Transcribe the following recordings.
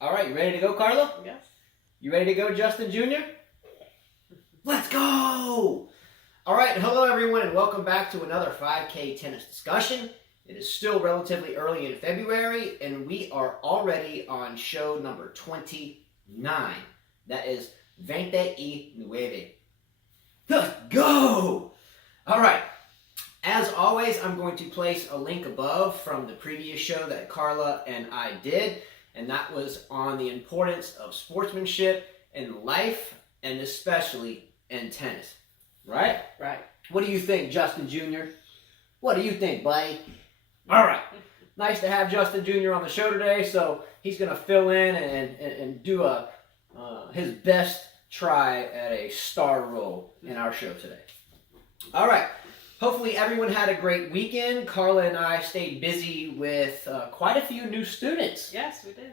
All right, you ready to go, Carla? Yes. You ready to go, Justin Jr.? Let's go! All right, hello everyone, and welcome back to another 5K tennis discussion. It is still relatively early in February, and we are already on show number 29. That is 29. Let's go! All right. As always, I'm going to place a link above from the previous show that Carla and I did, and that was on the importance of sportsmanship in life, and especially in tennis. Right? Right. What do you think, Justin Jr.? What do you think, buddy? All right. Nice to have Justin Jr. on the show today, so he's going to fill in and do his best try at a star role in our show today. All right. Hopefully everyone had a great weekend. Carla and I stayed busy with quite a few new students. Yes, we did.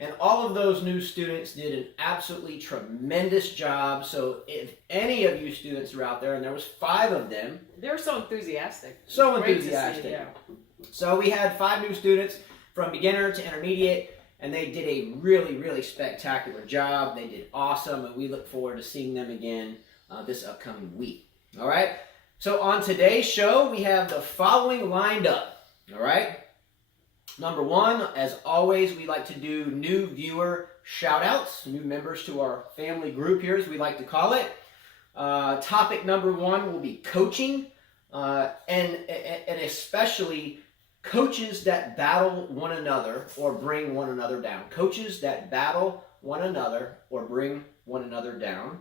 And all of those new students did an absolutely tremendous job. So if any of you students are out there, and there was 5 of them. They were so enthusiastic. So Great enthusiastic. to see, yeah. So we had 5 new students from beginner to intermediate, and they did a really, really spectacular job. They did awesome, and we look forward to seeing them again this upcoming week. All right? So on today's show, we have the following lined up. All right? Number 1, as always, we like to do new viewer shout-outs, new members to our family group here, as we like to call it. Topic number 1 will be coaching, and especially coaches that battle one another or bring one another down. Coaches that battle one another or bring one another down.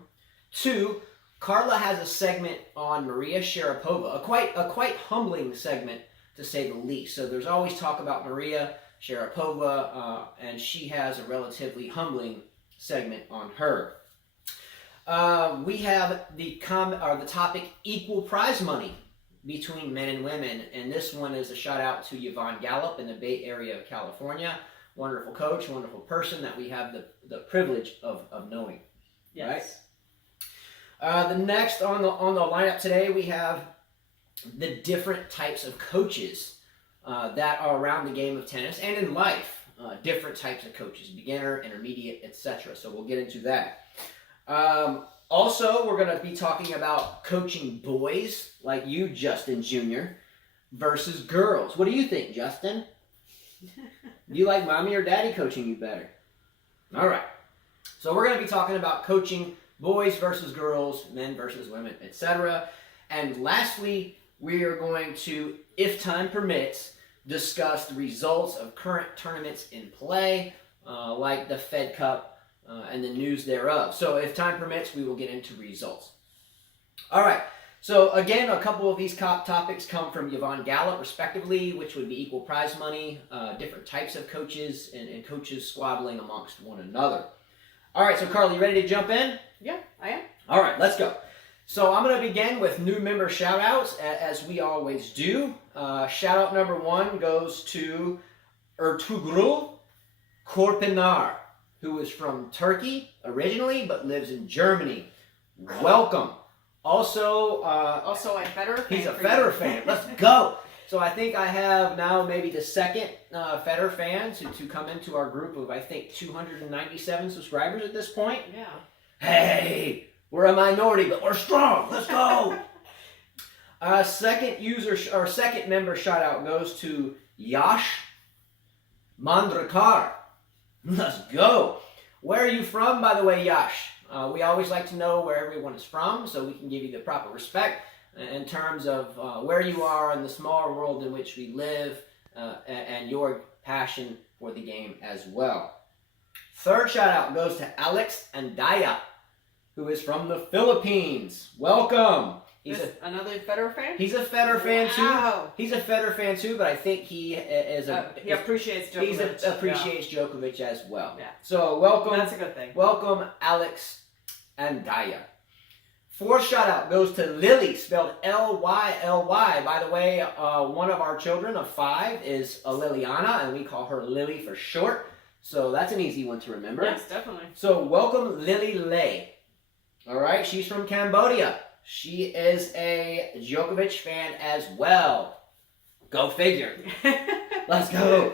2, Carla has a segment on Maria Sharapova, a quite humbling segment, to say the least. So there's always talk about Maria Sharapova, and she has a relatively humbling segment on her. We have the topic equal prize money between men and women, and this one is a shout out to Yvonne Gallup in the Bay Area of California. Wonderful coach, wonderful person that we have the privilege of knowing. Yes. Right? The next on the lineup today, we have the different types of coaches that are around the game of tennis and in life. Different types of coaches, beginner, intermediate, etc. So we'll get into that. Also, we're going to be talking about coaching boys like you, Justin Jr., versus girls. What do you think, Justin? Do you like mommy or daddy coaching you better? All right. So we're going to be talking about coaching boys versus girls, men versus women, etc. And lastly, we are going to, if time permits, discuss the results of current tournaments in play, like the Fed Cup and the news thereof. So if time permits, we will get into results. All right. So again, a couple of these topics come from Yvonne Gallup, respectively, which would be equal prize money, different types of coaches, and coaches squabbling amongst one another. All right. So Carla, you ready to jump in? Yeah, I am. All right. Let's go. So I'm going to begin with new member shout-outs, as we always do. Shout-out number 1 goes to Ertugrul Korpinar, who is from Turkey originally, but lives in Germany. Welcome. Also A Federer fan. he's a Federer fan. Let's go. So I think I have now maybe the second Federer fan to come into our group of, I think, 297 subscribers at this point. Yeah. Hey! We're a minority, but we're strong. Let's go. Second member shout out goes to Yash Mandrakar. Let's go. Where are you from, by the way, Yash? We always like to know where everyone is from, so we can give you the proper respect in terms of where you are in the small world in which we live, and your passion for the game as well. Third shout out goes to Alex Andaya, who is from the Philippines. Welcome. He's another Federer fan? He's a Federer fan Wow. too. He's a Federer fan too, but I think he is he appreciates Djokovic. Appreciates Djokovic as well. Yeah. So welcome. That's a good thing. Welcome, Alex and Daya. Fourth shout out goes to Lily, spelled L-Y-L-Y. By the way, one of our children of 5 is a Liliana, and we call her Lily for short. So that's an easy one to remember. Yes, definitely. So welcome, Lily Lay. All right, she's from Cambodia. She is a Djokovic fan as well. Go figure. Let's go.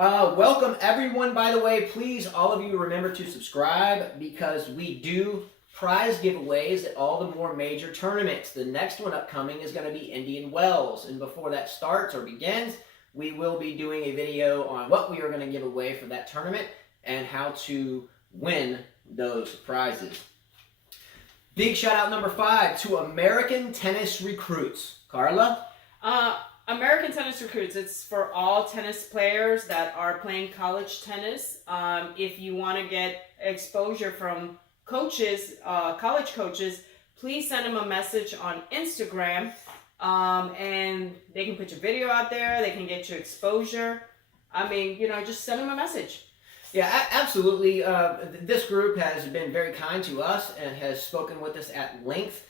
Welcome everyone, by the way. Please, all of you, remember to subscribe because we do prize giveaways at all the more major tournaments. The next one upcoming is going to be Indian Wells, and before that starts or begins, we will be doing a video on what we are going to give away for that tournament and how to win those prizes. Big shout out number 5 to American Tennis Recruits. Carla? American Tennis Recruits, it's for all tennis players that are playing college tennis. If you want to get exposure from coaches, college coaches, please send them a message on Instagram, and they can put your video out there, they can get you exposure. I mean, just send them a message. Yeah, absolutely. This group has been very kind to us and has spoken with us at length.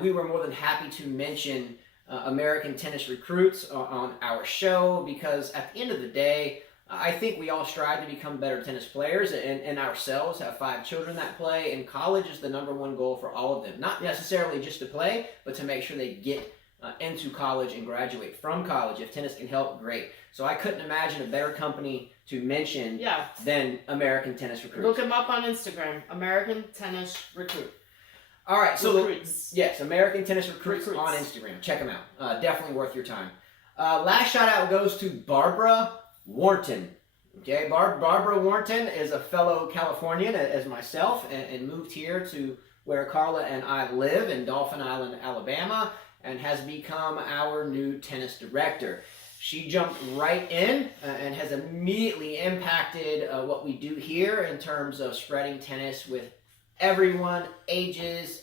We were more than happy to mention American Tennis Recruits on our show because at the end of the day, I think we all strive to become better tennis players and ourselves have 5 children that play, and college is the #1 goal for all of them. Not necessarily just to play, but to make sure they get into college and graduate from college. If tennis can help, great. So I couldn't imagine a better company to mention than American Tennis Recruits. Look them up on Instagram, American Tennis Recruit. All right, so yes, American Tennis Recruits on Instagram. Check them out. Definitely worth your time. Last shout out goes to Barbara Warrenton. Okay, Barbara Warrenton is a fellow Californian as myself and moved here to where Carla and I live in Dauphin Island, Alabama, and has become our new tennis director. She jumped right in and has immediately impacted what we do here in terms of spreading tennis with everyone, ages,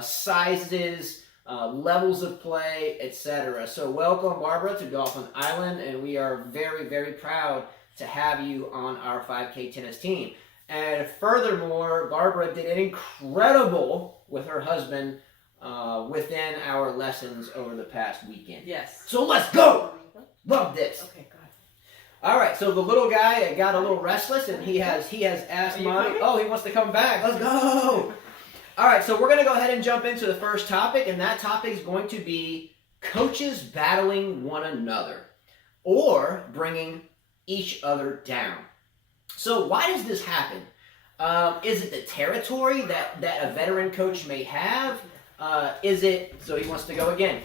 sizes, levels of play, etc. So welcome, Barbara, to Dauphin Island, and we are very, very proud to have you on our 5K tennis team. And furthermore, Barbara did an incredible with her husband within our lessons over the past weekend. Yes. So let's go! Love this. Okay, God. All right, so the little guy got a little restless, and he has asked Mommy. Oh, he wants to come back. Let's go! All right, so we're going to go ahead and jump into the first topic, and that topic is going to be coaches battling one another or bringing each other down. So why does this happen? Is it the territory that a veteran coach may have? Is it, so he wants to go again.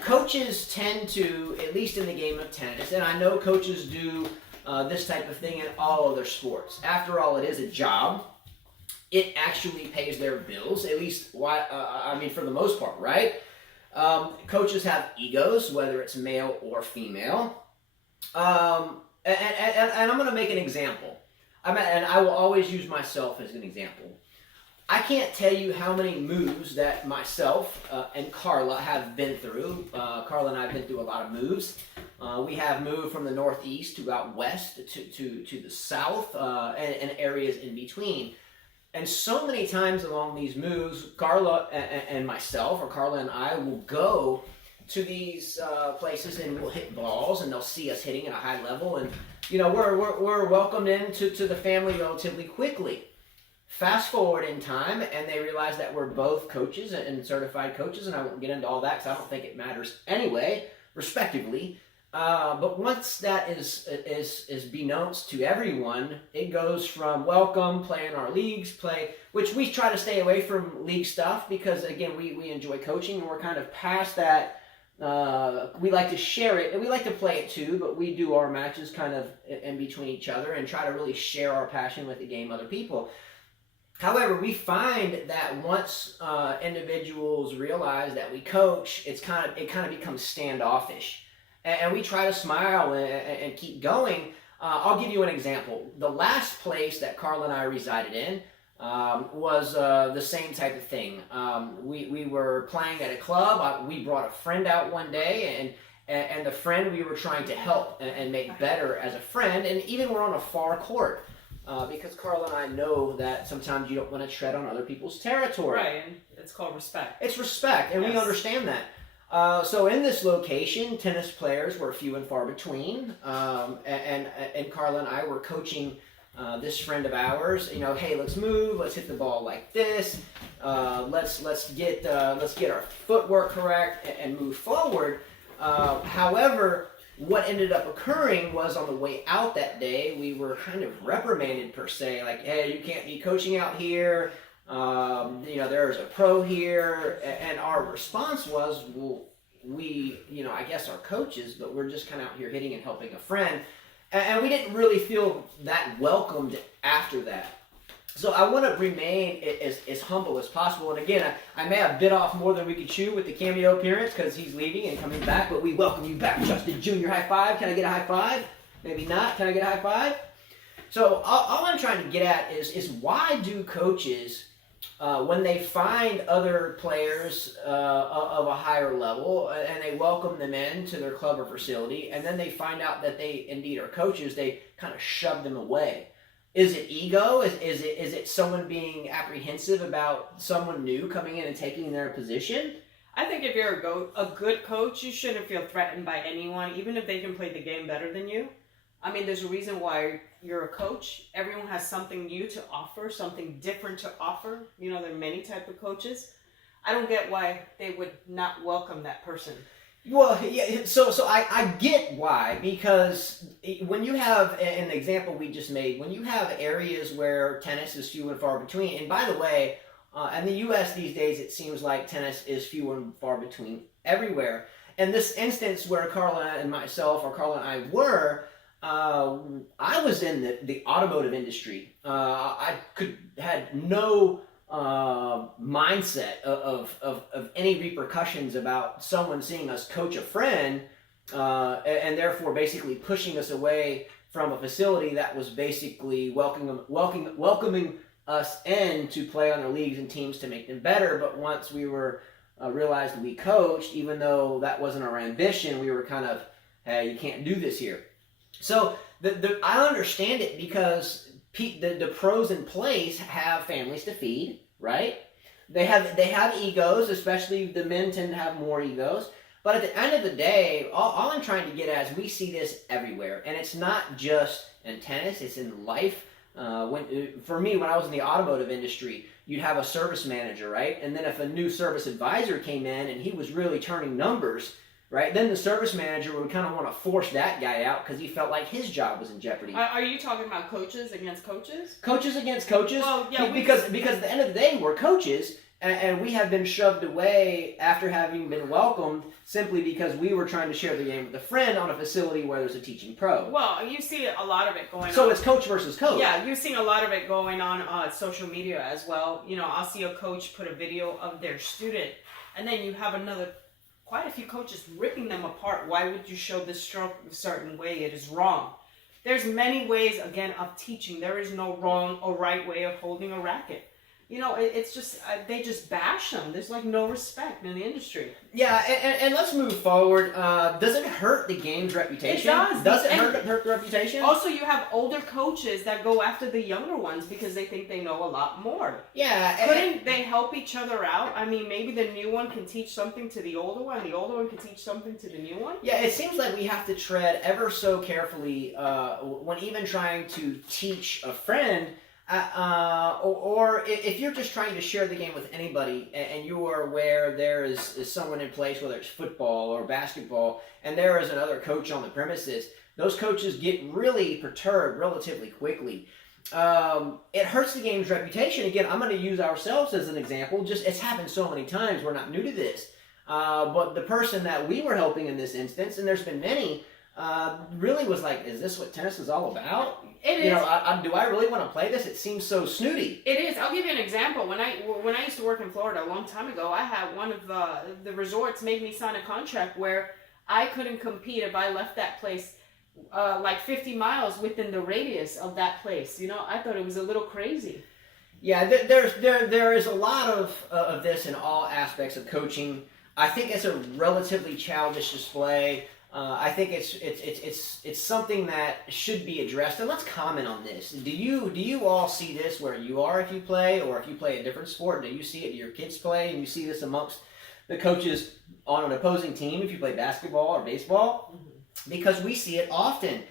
Coaches tend to, at least in the game of tennis, and I know coaches do this type of thing in all other sports. After all, it is a job. It actually pays their bills, at least, for the most part, right? Coaches have egos, whether it's male or female. And I'm going to make an example. And I will always use myself as an example. I can't tell you how many moves that myself and Carla have been through. Carla and I have been through a lot of moves. We have moved from the northeast to out west to the south and areas in between. And so many times along these moves, Carla and myself, or Carla and I, will go to these places and we'll hit balls, and they'll see us hitting at a high level, and we're welcomed into the family relatively quickly. Fast forward in time, and they realize that we're both coaches and certified coaches, and I won't get into all that because I don't think it matters anyway, respectively. But once that is beknownst to everyone, it goes from welcome, play in our leagues, which we try to stay away from league stuff because, again, we enjoy coaching, and we're kind of past that. We like to share it, and we like to play it too, but we do our matches kind of in between each other and try to really share our passion with the game other people. However, we find that once individuals realize that we coach, it kind of becomes standoffish, and we try to smile and keep going. I'll give you an example. The last place that Carla and I resided in was the same type of thing. We were playing at a club. We brought a friend out one day, and the friend we were trying to help and make better as a friend, and even we're on a far court. Because Carla and I know that sometimes you don't want to tread on other people's territory. Right, and it's called respect. It's respect, and we understand that. So in this location, tennis players were few and far between, and Carla and I were coaching this friend of ours. Hey, let's move. Let's hit the ball like this. Let's get our footwork correct and move forward. However, what ended up occurring was on the way out that day, we were kind of reprimanded per se, like, hey, you can't be coaching out here. There's a pro here. And our response was, well, we, I guess are coaches, but we're just kind of out here hitting and helping a friend. And we didn't really feel that welcomed after that. So I want to remain as humble as possible. And again, I may have bit off more than we could chew with the cameo appearance because he's leaving and coming back. But we welcome you back, Justin Jr. High five. Can I get a high five? Maybe not. Can I get a high five? So all I'm trying to get at is why do coaches, when they find other players of a higher level and they welcome them into their club or facility, and then they find out that they indeed are coaches, they kind of shove them away? Is it ego? Is it someone being apprehensive about someone new coming in and taking their position? I think if you're a good coach, you shouldn't feel threatened by anyone, even if they can play the game better than you. I mean, there's a reason why you're a coach. Everyone has something new to offer, something different to offer. There are many types of coaches. I don't get why they would not welcome that person. Well, yeah, so I get why, because when you have an example we just made, when you have areas where tennis is few and far between, and by the way, in the U.S. these days it seems like tennis is few and far between everywhere. In this instance where Carla and I were, I was in the automotive industry. I had no mindset of any repercussions about someone seeing us coach a friend, and therefore basically pushing us away from a facility that was basically welcoming us in to play on their leagues and teams to make them better. But once we were realized we coached, even though that wasn't our ambition, we were kind of, hey, you can't do this here. So I understand it because the pros in place have families to feed, right? They have egos, especially the men tend to have more egos. But at the end of the day, all I'm trying to get at is we see this everywhere, and it's not just in tennis; it's in life. For me, when I was in the automotive industry, you'd have a service manager, right? And then if a new service advisor came in and he was really turning numbers, right? Then the service manager would kind of want to force that guy out because he felt like his job was in jeopardy. Are you talking about coaches against coaches? Coaches against coaches? Well, yeah, because at the end of the day, we're coaches, and we have been shoved away after having been welcomed simply because we were trying to share the game with a friend on a facility where there's a teaching pro. Well, you see a lot of it going on. So it's coach versus coach. Yeah, you've seen a lot of it going on social media as well. I'll see a coach put a video of their student, and then you have quite a few coaches ripping them apart. Why would you show this stroke a certain way? It is wrong. There's many ways, again, of teaching. There is no wrong or right way of holding a racket. It's just, they just bash them. There's no respect in the industry. Yeah, and let's move forward. Does it hurt the game's reputation? It does. Does it hurt the reputation? Also, you have older coaches that go after the younger ones because they think they know a lot more. Yeah. Couldn't they help each other out? I mean, maybe the new one can teach something to the older one, and the older one can teach something to the new one? Yeah, it seems like we have to tread ever so carefully when even trying to teach a friend. Or if you're just trying to share the game with anybody and you are aware there is someone in place, whether it's football or basketball, and there is another coach on the premises, those coaches get really perturbed relatively quickly. It hurts the game's reputation. Again, I'm going to use ourselves as an example. It's happened so many times. We're not new to this. But the person that we were helping in this instance, and there's been many, really was like, is this what tennis is all about? It is. Do I really want to play this? It seems so snooty. It is. I'll give you an example. When I used to work in Florida a long time ago, I had one of the resorts make me sign a contract where I couldn't compete if I left that place 50 miles within the radius of that place. I thought it was a little crazy. Yeah, there is a lot of this in all aspects of coaching. I think it's a relatively childish display. I think it's something that should be addressed, and let's comment on this. Do you all see this where you are if you play, or if you play a different sport? Do you see it? Do your kids play, and you see this amongst the coaches on an opposing team if you play basketball or baseball? Mm-hmm. Because we see it often.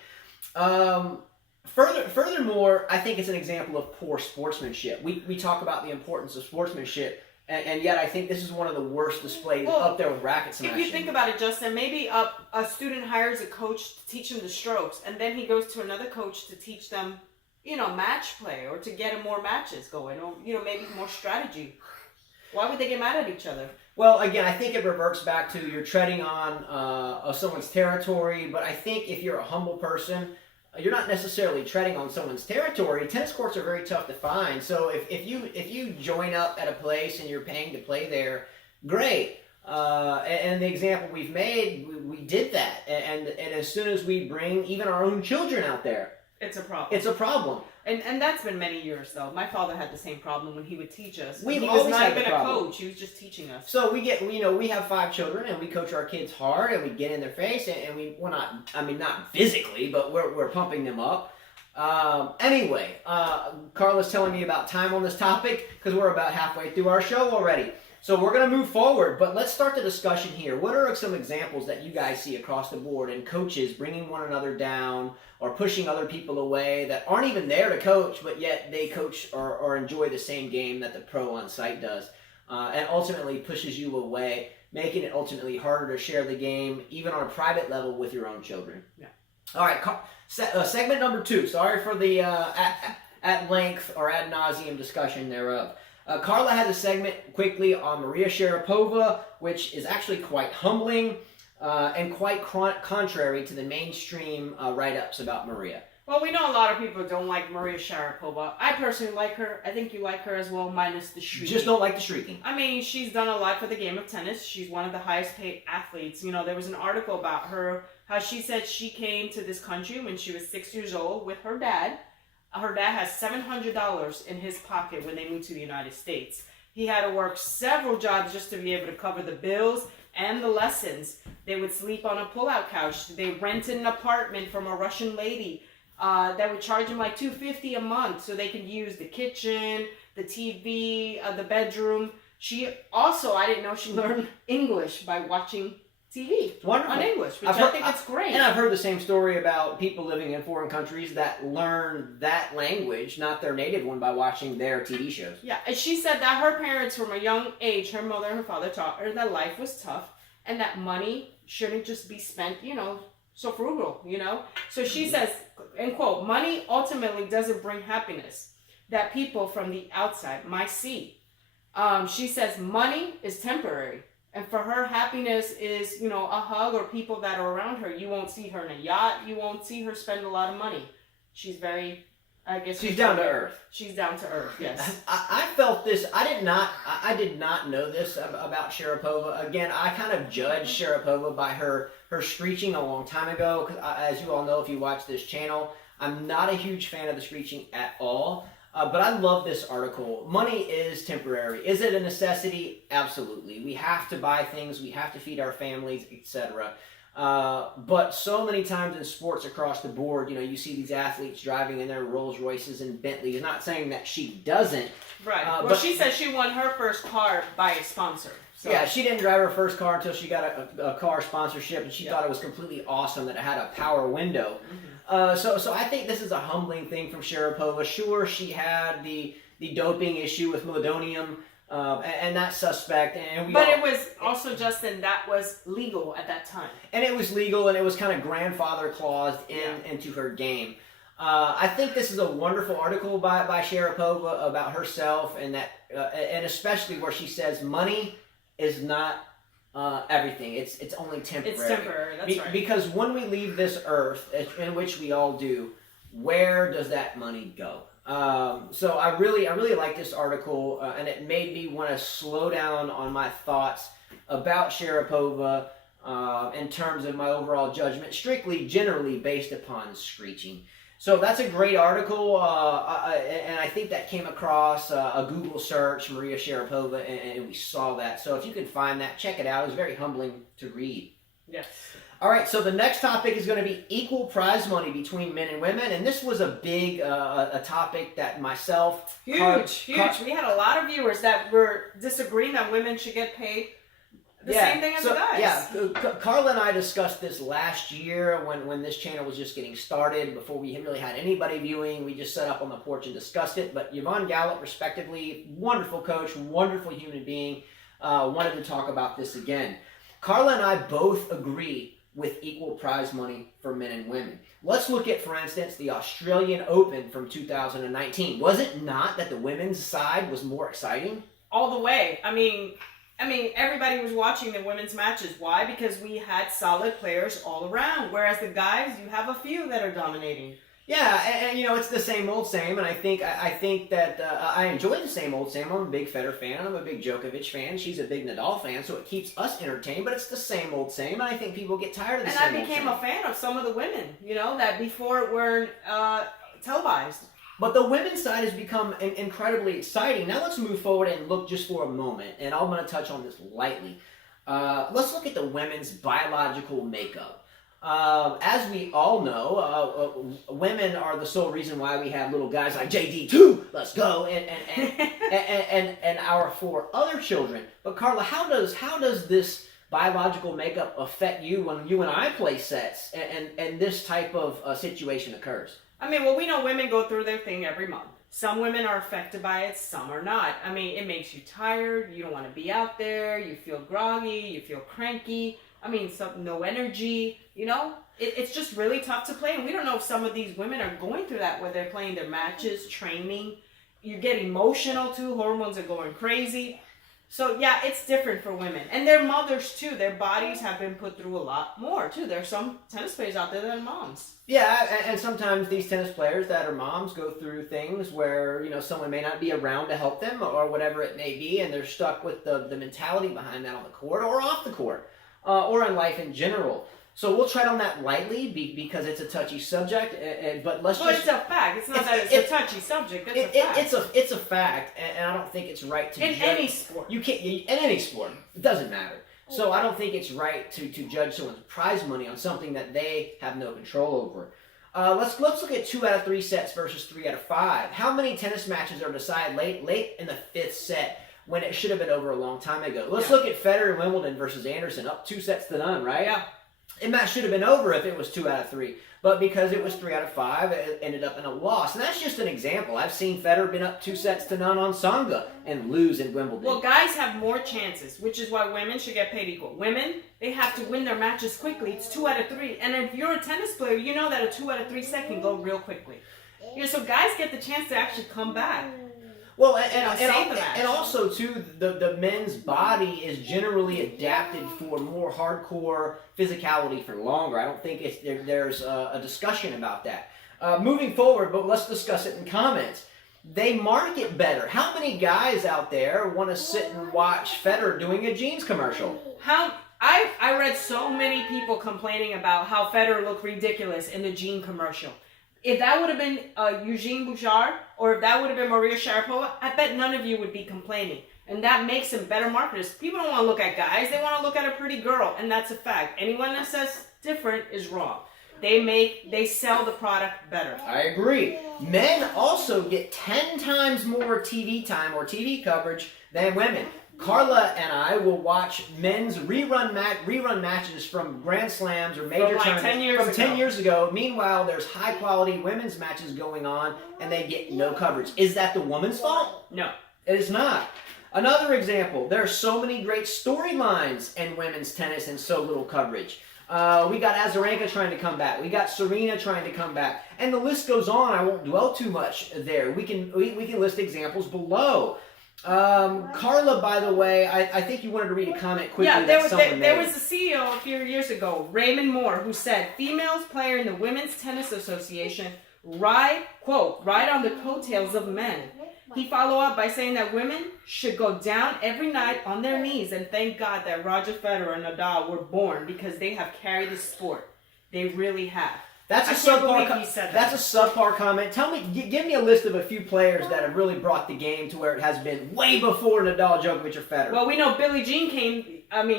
Furthermore, I think it's an example of poor sportsmanship. We talk about the importance of sportsmanship and yet I think this is one of the worst displays up there with racket smashing. If you think about it, Justin, maybe a student hires a coach to teach him the strokes, and then he goes to another coach to teach them, match play, or to get him more matches going, or, maybe more strategy. Why would they get mad at each other? Well, again, I think it reverts back to you're treading on someone's territory, but I think if you're a humble person, you're not necessarily treading on someone's territory. Tennis courts are very tough to find, so if you join up at a place and you're paying to play there, great. And the example we've made, we did that, and as soon as we bring even our own children out there, it's a problem. It's a problem. And that's been many years, though. My father had the same problem when he would teach us. He was not even a coach. He was just teaching us. So we have 5 children, and we coach our kids hard, and we get in their face, and we're not physically, but we're pumping them up. Anyway, Carla's telling me about time on this topic, because we're about halfway through our show already. So we're going to move forward, but let's start the discussion here. What are some examples that you guys see across the board in coaches bringing one another down or pushing other people away that aren't even there to coach, but yet they coach or enjoy the same game that the pro on site does, and ultimately pushes you away, making it ultimately harder to share the game, even on a private level with your own children? Yeah. All right, segment number 2. Sorry for the at length or ad nauseum discussion thereof. Carla has a segment quickly on Maria Sharapova, which is actually quite humbling and quite contrary to the mainstream write-ups about Maria. Well, we know a lot of people don't like Maria Sharapova. I personally like her. I think you like her as well, minus the shrieking. Just don't like the shrieking. I mean, she's done a lot for the game of tennis. She's one of the highest paid athletes. There was an article about her, how she said she came to this country when she was 6 years old with her dad. Her dad has $700 in his pocket when they moved to the United States. He had to work several jobs just to be able to cover the bills and the lessons. They would sleep on a pull-out couch. They rented an apartment from a Russian lady that would charge him like $250 a month so they could use the kitchen, the TV, the bedroom. She also, I didn't know she learned English by watching TV. Wonderful. On English, which I think it's great. And I've heard the same story about people living in foreign countries that learn that language, not their native one, by watching their TV shows. Yeah, and she said that her parents from a young age, her mother and her father, taught her that life was tough and that money shouldn't just be spent, so frugal, So she says, end quote, money ultimately doesn't bring happiness that people from the outside might see. She says money is temporary. And for her, happiness is, a hug or people that are around her. You won't see her in a yacht. You won't see her spend a lot of money. She's very, I guess. She's down to earth. She's down to earth, yes. I felt this. I did not know this about Sharapova. Again, I kind of judged Sharapova by her screeching a long time ago. Because as you all know, if you watch this channel, I'm not a huge fan of the screeching at all. But I love this article. Money is temporary. Is it a necessity? Absolutely. We have to buy things. We have to feed our families, etc. But so many times in sports across the board, you see these athletes driving in their Rolls Royces and Bentleys. Not saying that she doesn't. Right. But she said she won her first car by a sponsor. So. Yeah, she didn't drive her first car until she got a car sponsorship, and she thought it was completely awesome that it had a power window. Mm-hmm. So I think this is a humbling thing from Sharapova. Sure, she had the doping issue with melatonin, and that's suspect. But it was also, Justin, that was legal at that time. And it was legal, and it was kind of grandfather claused into her game. I think this is a wonderful article by Sharapova about herself, and that, and especially where she says money is not everything. It's only temporary. It's temporary. That's right. Because when we leave this earth, in which we all do, where does that money go? So I really like this article, and it made me want to slow down on my thoughts about Sharapova in terms of my overall judgment, generally based upon screeching. So that's a great article, and I think that came across a Google search, Maria Sharapova, and we saw that. So if you can find that, check it out. It was very humbling to read. Yes. All right, so the next topic is going to be equal prize money between men and women, and this was a big a topic that myself... Huge. We had a lot of viewers that were disagreeing that women should get paid the same thing as the guys. Yeah, Carla and I discussed this last year when this channel was just getting started, before we really had anybody viewing. We just sat up on the porch and discussed it. But Yvonne Gallup, respectively, wonderful coach, wonderful human being, wanted to talk about this again. Carla and I both agree with equal prize money for men and women. Let's look at, for instance, the Australian Open from 2019. Was it not that the women's side was more exciting? All the way. I mean, everybody was watching the women's matches. Why? Because we had solid players all around. Whereas the guys, you have a few that are dominating. Yeah, and it's the same old same, and I think that I enjoy the same old same. I'm a big Federer fan. I'm a big Djokovic fan. She's a big Nadal fan, so it keeps us entertained. But it's the same old same, and I think people get tired of the same old same. And I became a fan of some of the women, that before weren't televised. But the women's side has become incredibly exciting. Now let's move forward and look just for a moment, and I'm going to touch on this lightly. Let's look at the women's biological makeup. As we all know, women are the sole reason why we have little guys like JD2, let's go, and our 4 other children. But Carla, how does this biological makeup affect you when you and I play sets and this type of situation occurs? I mean, well, we know women go through their thing every month. Some women are affected by it, some are not. I mean, it makes you tired, you don't want to be out there, you feel groggy, you feel cranky. I mean, no energy, It's just really tough to play. And we don't know if some of these women are going through that where they're playing their matches, training. You get emotional too. Hormones are going crazy. So, yeah, it's different for women. And their mothers, too. Their bodies have been put through a lot more, too. There's some tennis players out there that are moms. Yeah, and sometimes these tennis players that are moms go through things where, someone may not be around to help them or whatever it may be, and they're stuck with the mentality behind that on the court or off the court. Or in life in general. So we'll tread on that lightly because it's a touchy subject. But it's a fact. It's not that it's a touchy subject. It's a fact. It's a fact, and I don't think it's right to judge. Any sport. You can't in any sport. It doesn't matter. So I don't think it's right to judge someone's prize money on something that they have no control over. Let's look at 2 out of 3 sets versus 3 out of 5. How many tennis matches are decided late in the 5th set, when it should have been over a long time ago? Let's look at Federer and Wimbledon versus Anderson, up 2-0, right? Yeah. And that should have been over if it was 2 out of 3. But because it was 3 out of 5, it ended up in a loss. And that's just an example. I've seen Federer been up 2-0 on Tsonga and lose in Wimbledon. Well, guys have more chances, which is why women should get paid equal. Women, they have to win their matches quickly. It's 2 out of 3. And if you're a tennis player, you know that a 2 out of 3 set can go real quickly. So guys get the chance to actually come back. Well, and also, too, the men's body is generally adapted for more hardcore physicality for longer. I don't think there's a discussion about that. Moving forward, but let's discuss it in comments. They market better. How many guys out there want to sit and watch Federer doing a jeans commercial? I read so many people complaining about how Federer looked ridiculous in the jean commercial. If that would have been Eugene Bouchard, or if that would have been Maria Sharapova, I bet none of you would be complaining. And that makes them better marketers. People don't want to look at guys. They want to look at a pretty girl. And that's a fact. Anyone that says different is wrong. They sell the product better. I agree. Men also get 10 times more TV time or TV coverage than women. Carla and I will watch men's rerun matches from Grand Slams or major tournaments from 10 years ago. Meanwhile, there's high-quality women's matches going on, and they get no coverage. Is that the woman's fault? No. It is not. Another example, there are so many great storylines in women's tennis and so little coverage. We got Azarenka trying to come back. We got Serena trying to come back. And the list goes on. I won't dwell too much there. We can list examples below. Carla, by the way, I think you wanted to read a comment quickly. Yeah, there was a CEO a few years ago, Raymond Moore, who said females player in the Women's Tennis Association ride on the coattails of men. He followed up by saying that women should go down every night on their knees and thank God that Roger Federer and Nadal were born because they have carried the sport. They really have. That's a subpar comment. Tell me, give me a list of a few players that have really brought the game to where it has been way before Nadal, Djokovic, or Federer. Well, we know Billie Jean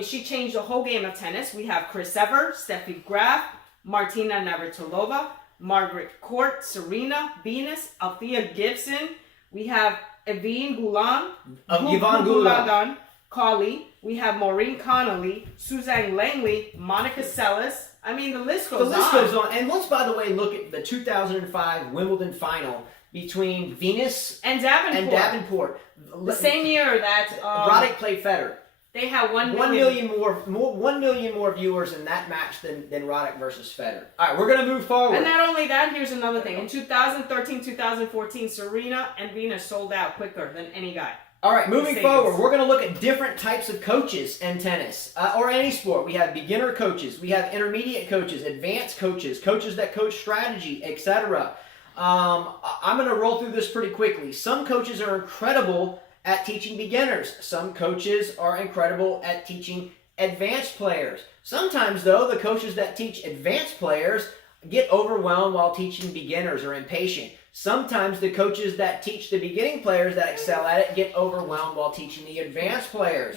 she changed the whole game of tennis. We have Chris Evert, Steffi Graf, Martina Navratilova, Margaret Court, Serena, Venus, Althea Gibson. We have Evine Yvonne Goulart. Carly, we have Maureen Connolly, Suzanne Langley, Monica Seles. I mean, the list goes on. The list goes on. And let's, by the way, look at the 2005 Wimbledon final between Venus and Davenport. The same year that Roddick played Federer. They had 1 million more viewers in that match than Roddick versus Federer. All right, we're going to move forward. And not only that, here's another thing. In 2013, 2014, Serena and Venus sold out quicker than any guy. All right, moving forward, we're going to look at different types of coaches in tennis or any sport. We have beginner coaches, we have intermediate coaches, advanced coaches, coaches that coach strategy, etc. I'm going to roll through this pretty quickly. Some coaches are incredible at teaching beginners. Some coaches are incredible at teaching advanced players. Sometimes, though, the coaches that teach advanced players get overwhelmed while teaching beginners or impatient. Sometimes the coaches that teach the beginning players that excel at it get overwhelmed while teaching the advanced players.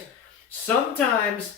Sometimes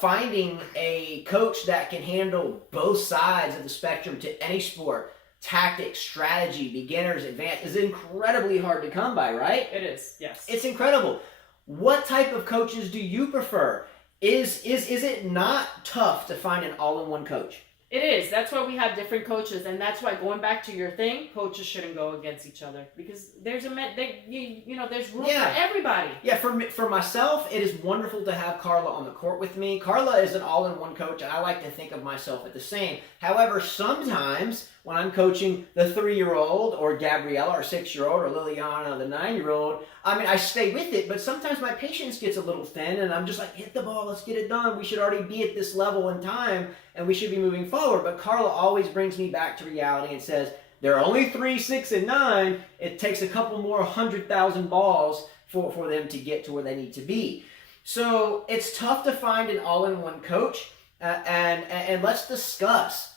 finding a coach that can handle both sides of the spectrum to any sport, tactics, strategy, beginners, advanced, is incredibly hard to come by, right? It is, yes. It's incredible. What type of coaches do you prefer? Is it not tough to find an all-in-one coach? It is. That's why we have different coaches, and that's why, going back to your thing, coaches shouldn't go against each other because there's there's room for everybody. Yeah, for myself, it is wonderful to have Carla on the court with me. Carla is an all-in-one coach, and I like to think of myself at the same. However, sometimes when I'm coaching the 3-year-old or Gabriella, our 6-year-old, or Liliana, the 9-year-old, I mean, I stay with it, but sometimes my patience gets a little thin, and I'm just like, hit the ball, let's get it done. We should already be at this level in time, and we should be moving forward. But Carla always brings me back to reality and says, there are only 3, 6, and 9. It takes a couple more 100,000 balls for them to get to where they need to be. So it's tough to find an all-in-one coach, and let's discuss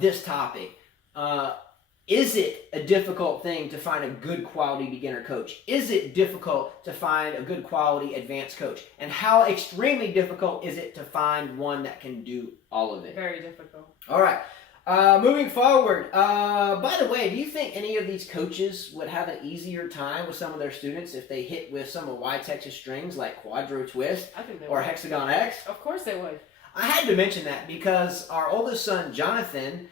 this topic. Is it a difficult thing to find a good quality beginner coach? Is it difficult to find a good quality advanced coach? And how extremely difficult is it to find one that can do all of it? Very difficult. All right. Moving forward. By the way, do you think any of these coaches would have an easier time with some of their students if they hit with some of YTEX's strings like Quadro Twist or Hexagon X? Of course they would. I had to mention that because our oldest son, Jonathan,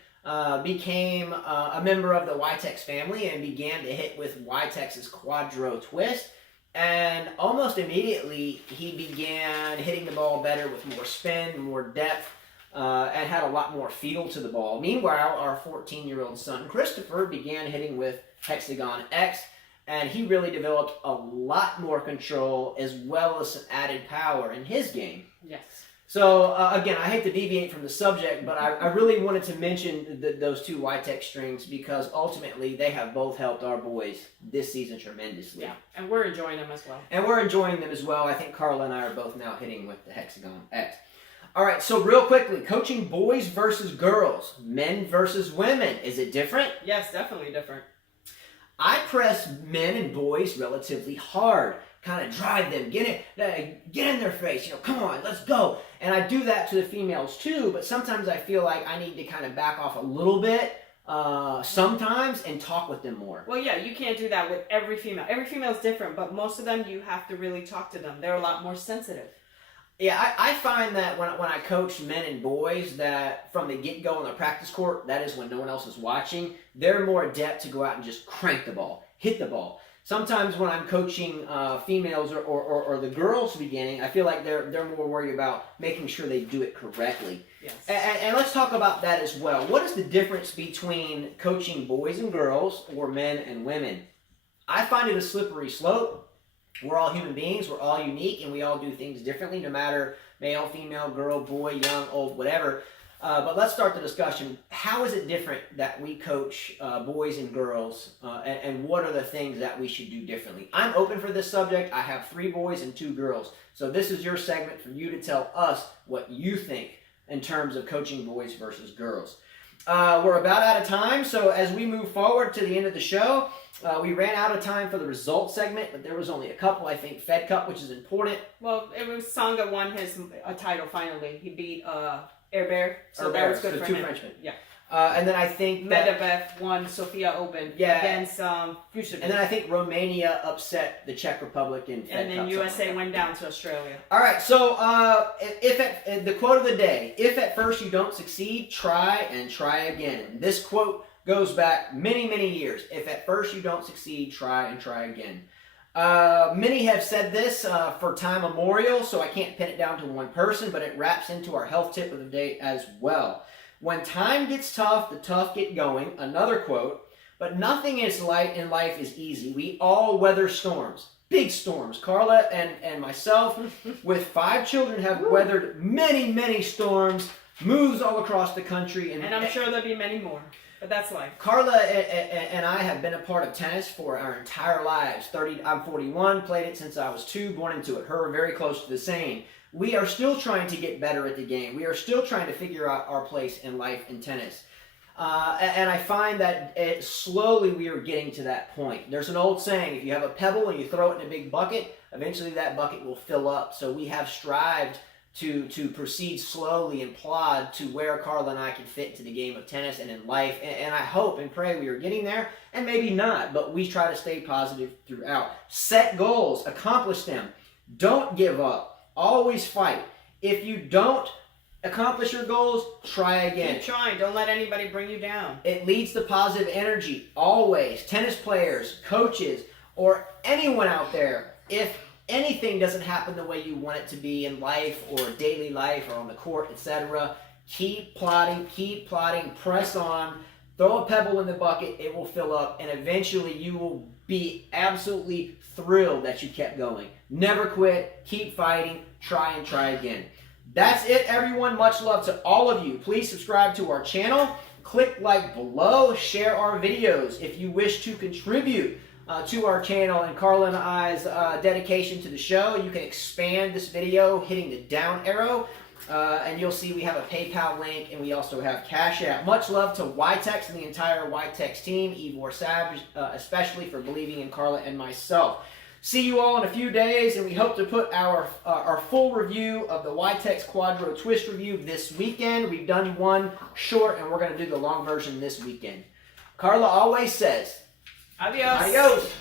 became a member of the YTEX family and began to hit with YTEX's Quadro Twist. And almost immediately, he began hitting the ball better with more spin, more depth, and had a lot more feel to the ball. Meanwhile, our 14-year-old son, Christopher, began hitting with Hexagon X, and he really developed a lot more control as well as some added power in his game. Yes. So, again, I hate to deviate from the subject, but I really wanted to mention those two YTEX strings because ultimately they have both helped our boys this season tremendously. Yeah, and we're enjoying them as well. And we're enjoying them as well. I think Carla and I are both now hitting with the Hexagon X. All right, so real quickly, coaching boys versus girls, men versus women. Is it different? Yes, definitely different. I press men and boys relatively hard. Kind of drive them, get in their face, come on, let's go. And I do that to the females too, but sometimes I feel like I need to kind of back off a little bit sometimes and talk with them more. Well, yeah, you can't do that with every female. Every female is different, but most of them you have to really talk to them. They're a lot more sensitive. Yeah, I find that when I coach men and boys that from the get-go on the practice court, that is when no one else is watching, they're more adept to go out and just crank the ball, hit the ball. Sometimes when I'm coaching females or the girls beginning, I feel like they're more worried about making sure they do it correctly. Yes. And let's talk about that as well. What is the difference between coaching boys and girls or men and women? I find it a slippery slope. We're all human beings. We're all unique, and we all do things differently, no matter male, female, girl, boy, young, old, whatever. But let's start the discussion. How is it different that we coach boys and girls, and what are the things that we should do differently? I'm open for this subject. I have 3 boys and 2 girls. So this is your segment for you to tell us what you think in terms of coaching boys versus girls. We're about out of time, so as we move forward to the end of the show, we ran out of time for the results segment, but there was only a couple. I think Fed Cup, which is important. Well, it was Sangha won his title finally. He beat Herbert, so that was good for him. 2 Frenchmen. Yeah. And then I think that, Medvedev won Sofia Open against Fucsovics. And then I think Romania upset the Czech Republic in Fed and then Cup, USA went down to Australia. All right, so the quote of the day: if at first you don't succeed, try and try again. This quote goes back many, many years. If at first you don't succeed, try and try again. Many have said this for time immemorial, so I can't pin it down to one person, but it wraps into our health tip of the day as well. When time gets tough, the tough get going. Another quote. But nothing in life is easy. We all weather storms. Big storms. Carla and myself, with 5 children, have weathered many, many storms, moves all across the country. And I'm sure there'll be many more. But that's life. Carla and I have been a part of tennis for our entire lives. I'm 41, played it since I was 2, born into it. Her, very close to the same. We are still trying to get better at the game. We are still trying to figure out our place in life in tennis. And I find that slowly we are getting to that point. There's an old saying, if you have a pebble and you throw it in a big bucket, eventually that bucket will fill up. So we have strived to proceed slowly and plod to where Carla and I can fit into the game of tennis and in life. And I hope and pray we are getting there, and maybe not, but we try to stay positive throughout. Set goals, accomplish them. Don't give up. Always fight. If you don't accomplish your goals, try again. Keep trying. Don't let anybody bring you down. It leads to positive energy, always. Tennis players, coaches, or anyone out there, if anything doesn't happen the way you want it to be in life or daily life or on the court, etc., keep plodding, press on, throw a pebble in the bucket, it will fill up, and eventually you will be absolutely thrilled that you kept going. Never quit, keep fighting, try and try again. That's it, everyone. Much love to all of you. Please subscribe to our channel. Click like below. Share our videos. If you wish to contribute to our channel and Carla and I's dedication to the show, you can expand this video hitting the down arrow. And you'll see we have a PayPal link, and we also have Cash App. Much love to YTEX and the entire YTEX team, Ivor Savage, especially for believing in Carla and myself. See you all in a few days, and we hope to put our full review of the YTEX Quadro Twist review this weekend. We've done one short, and we're going to do the long version this weekend. Carla always says, Adios. Adios.